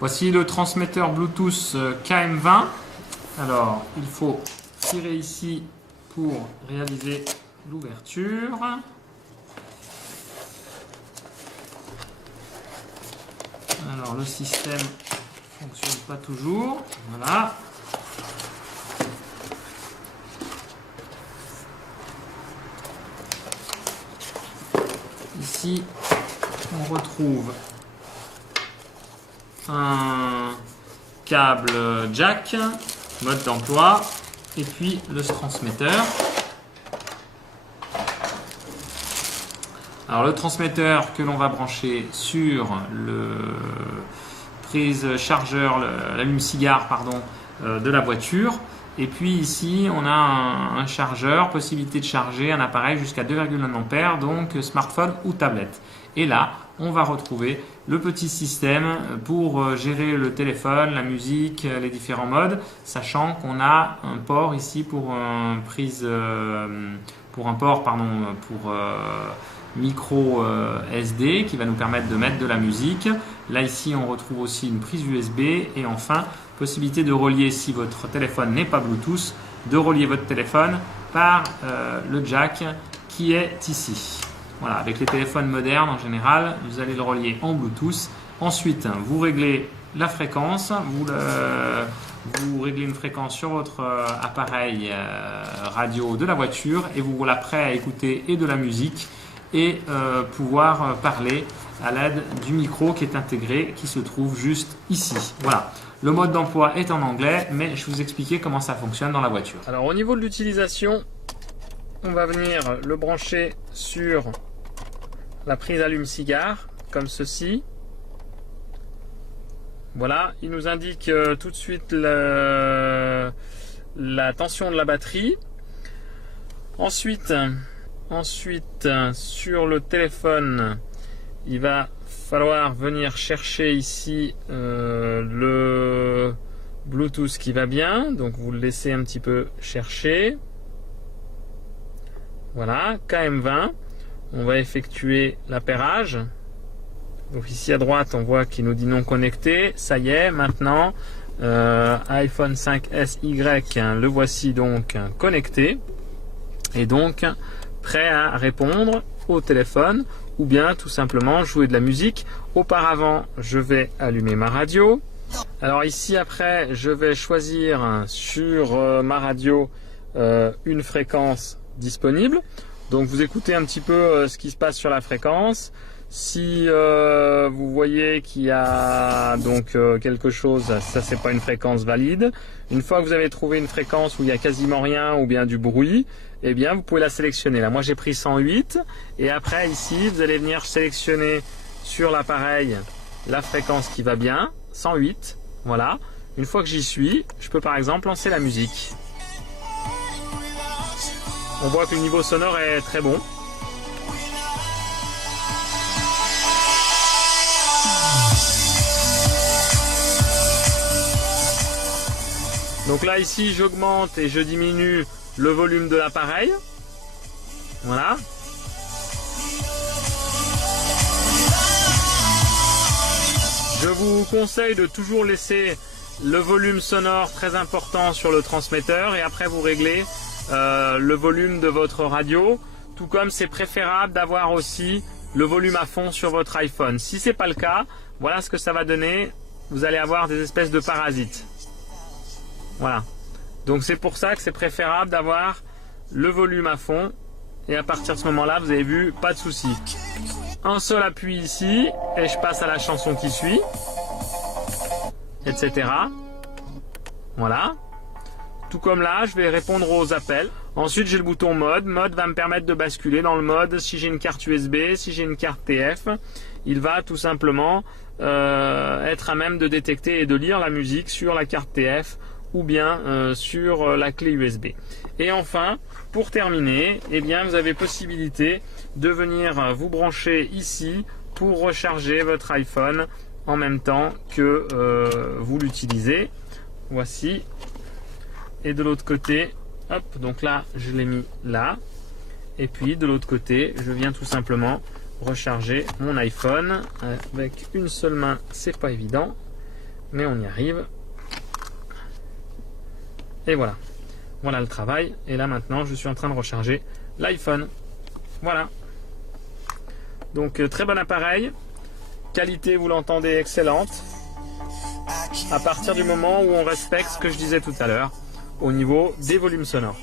Voici le transmetteur Bluetooth KM20. Alors, il faut tirer ici pour réaliser l'ouverture. Alors, le système ne fonctionne pas toujours. Voilà. Ici, on retrouve un câble jack, mode d'emploi, et puis le transmetteur. Alors le transmetteur que l'on va brancher sur le prise chargeur, l'allume-cigare pardon, de la voiture. Et puis ici on a un chargeur, possibilité de charger un appareil jusqu'à 2,1 ampères, donc smartphone ou tablette. Et là on va retrouver le petit système pour gérer le téléphone, la musique, les différents modes, sachant qu'on a un port ici pour micro SD qui va nous permettre de mettre de la musique. Là ici on retrouve aussi une prise USB et enfin possibilité de relier, si votre téléphone n'est pas Bluetooth, de relier votre téléphone par le jack qui est ici. Voilà, avec les téléphones modernes en général, vous allez le relier en Bluetooth. Ensuite, vous réglez la fréquence, vous réglez une fréquence sur votre appareil radio de la voiture et vous voilà prêt à écouter et de la musique et pouvoir parler à l'aide du micro qui est intégré, qui se trouve juste ici. Voilà, le mode d'emploi est en anglais, mais je vais vous expliquer comment ça fonctionne dans la voiture. Alors au niveau de l'utilisation, on va venir le brancher sur la prise allume-cigare, comme ceci. Voilà, il nous indique tout de suite la tension de la batterie. Ensuite, sur le téléphone, il va falloir venir chercher ici le Bluetooth qui va bien. Donc vous le laissez un petit peu chercher. Voilà, KM20. On va effectuer l'appairage. Donc ici à droite, on voit qu'il nous dit non connecté. Ça y est, maintenant, iPhone 5SY, le voici donc connecté. Et donc prêt à répondre au téléphone ou bien tout simplement jouer de la musique. Auparavant, je vais allumer ma radio. Alors ici après, je vais choisir sur ma radio une fréquence disponible. Donc vous écoutez un petit peu ce qui se passe sur la fréquence. Si vous voyez qu'il y a donc quelque chose, ça c'est pas une fréquence valide. Une fois que vous avez trouvé une fréquence où il y a quasiment rien ou bien du bruit, eh bien vous pouvez la sélectionner. Là moi j'ai pris 108 et après ici vous allez venir sélectionner sur l'appareil la fréquence qui va bien, 108. Voilà. Une fois que j'y suis, je peux par exemple lancer la musique. On voit que le niveau sonore est très bon. Donc là ici j'augmente et je diminue le volume de l'appareil. Voilà. Je vous conseille de toujours laisser le volume sonore très important sur le transmetteur et après vous réglez le volume de votre radio. Tout comme c'est préférable d'avoir aussi le volume à fond sur votre iPhone. Si c'est pas le cas, voilà ce que ça va donner. Vous allez avoir des espèces de parasites. Voilà. Donc c'est pour ça que c'est préférable d'avoir le volume à fond. Et à partir de ce moment-là, vous avez vu, pas de souci. Un seul appui ici et je passe à la chanson qui suit, etc. Voilà. Tout comme là, je vais répondre aux appels. Ensuite, j'ai le bouton mode. Mode va me permettre de basculer dans le mode. Si j'ai une carte USB, si j'ai une carte TF, il va tout simplement être à même de détecter et de lire la musique sur la carte TF ou bien sur la clé USB. Et enfin, pour terminer, eh bien, vous avez possibilité de venir vous brancher ici pour recharger votre iPhone en même temps que vous l'utilisez. Voici. Et de l'autre côté, hop, donc là, je l'ai mis là. Et puis de l'autre côté, je viens tout simplement recharger mon iPhone. Avec une seule main, c'est pas évident. Mais on y arrive. Et voilà. Voilà le travail. Et là maintenant, je suis en train de recharger l'iPhone. Voilà. Donc très bon appareil. Qualité, vous l'entendez, excellente. À partir du moment où on respecte ce que je disais tout à l'heure au niveau des volumes sonores.